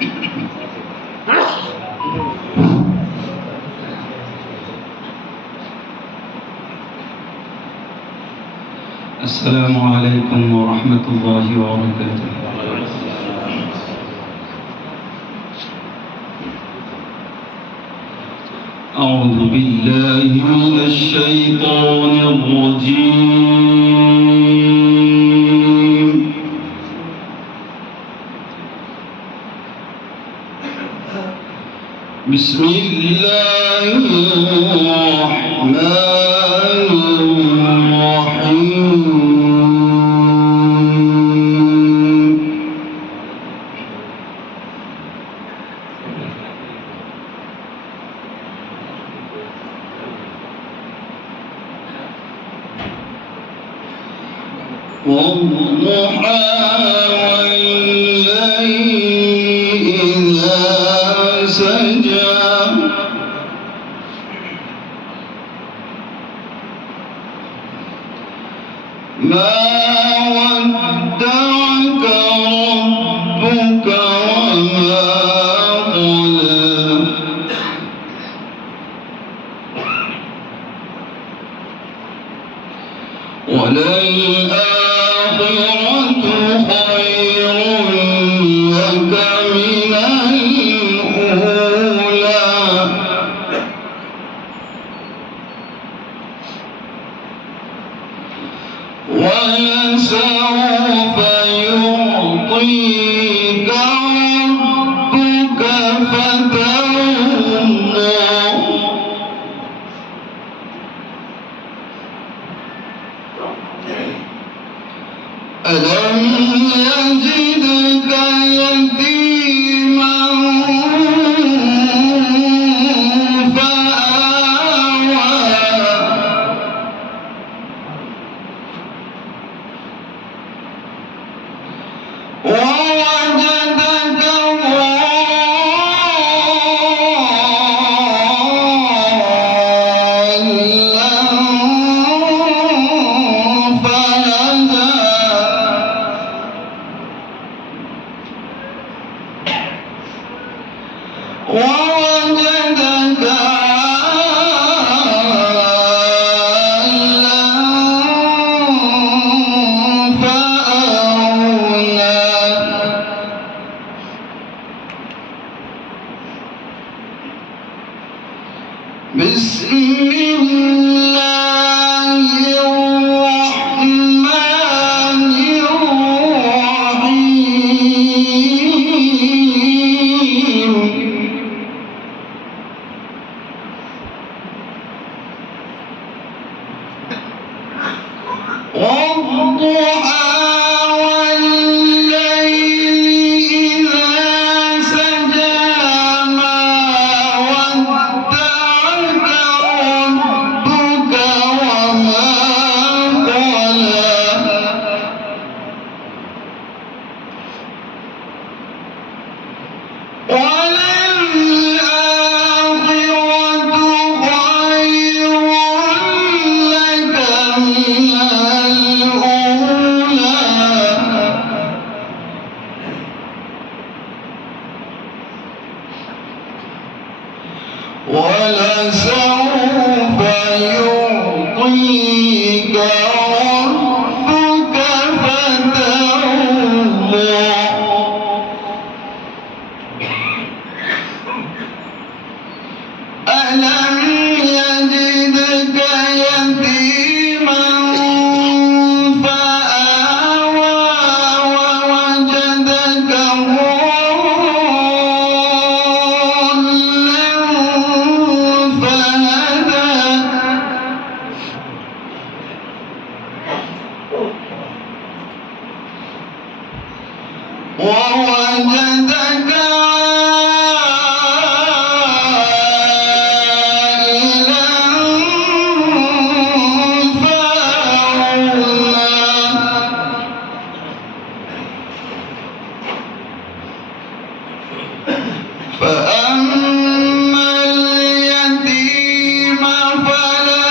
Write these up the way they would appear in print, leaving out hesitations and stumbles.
السلام عليكم ورحمة الله وبركاته. أعوذ بالله من الشيطان الرجيم. بسم الله الرحمن الرحيم. والضحى والليل إذا سجى ما ودعك ربك وما قلى وللآخرة خير لك من الأولى ولسوف يعطيك ربك فترضى ألم يجدك يتيما فآوى ووجدك ضالا فهدى ووجدك عائلا فأغنى بسم الله الرحمن الرحيم. والضحى والليل إذا سجى ما ودعك ربك وما قلى وللآخرة خير لك من الأولى ولسوف يعطيك ربك فترضى ألم يجدك يتيما فآوى ووجدك ضالا فهدى ووجدك عائلا فأغنى فأما اليتيم فلا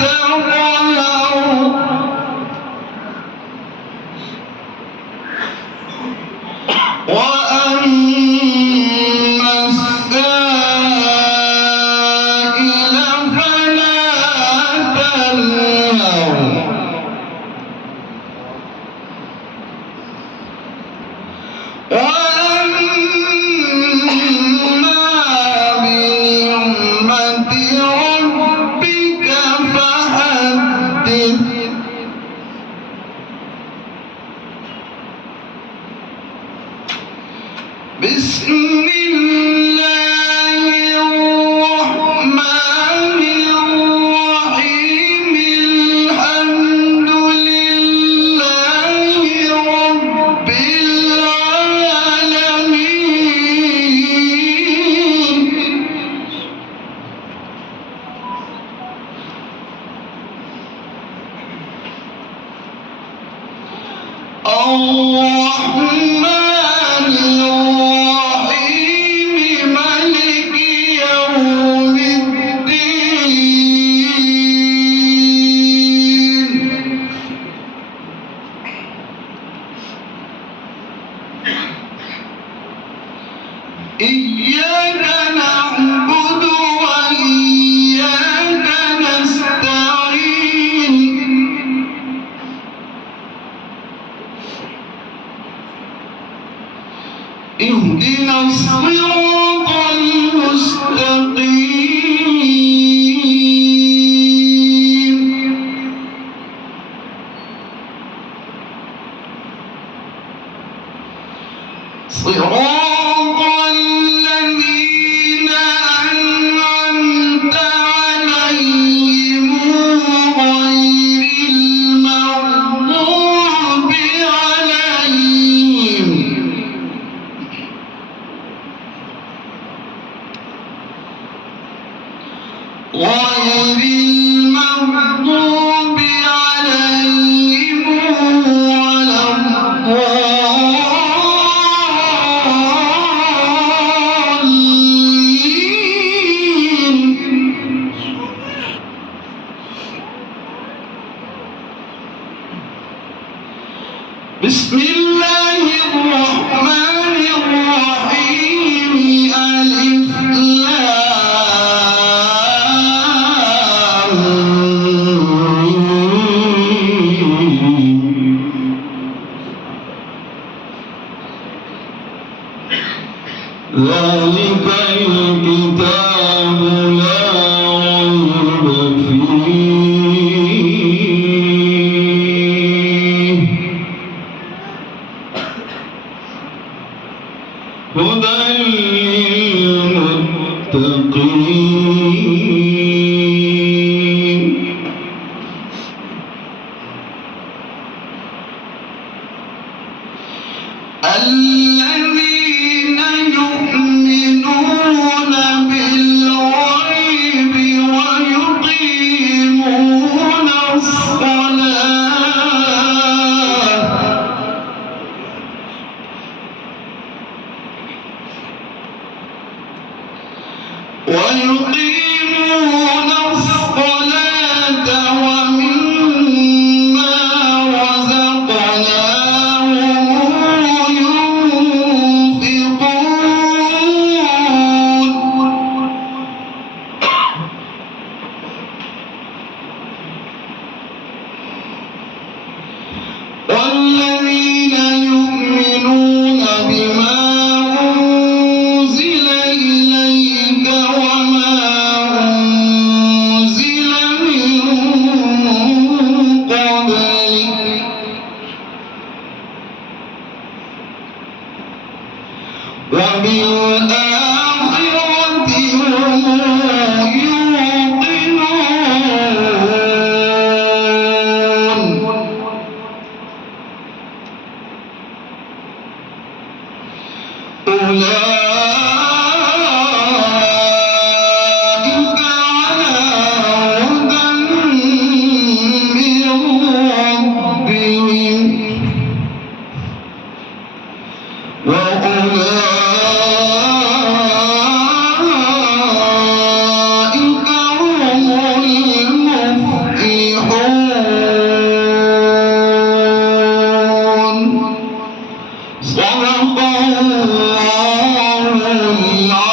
تقهر وأما بسم الله الرحمن الرحيم الحمد لله رب العالمين الرحمن الرحيم مالك يوم الدين إياك نعبد وإياك نستعين اهدنا الصراط المستقيم صراط الذين أنعمت عليهم غير المغضوب عليهم ولا الضالين بسم الله الرحمن الرحيم ألف لام ميم. ذلك الكتاب لا ريب فيه هدى للمتقين الذين يؤمنون بالغيب ويقيمون الصلاة ومما رزقناهم ينفقون والذين يؤمنون بما أنزل إليك وما أنزل من قبلك وبالآخرة هم يوقنون أولئك على هدى من ربهم وأولئك هم المفلحون صدق الله العظيم.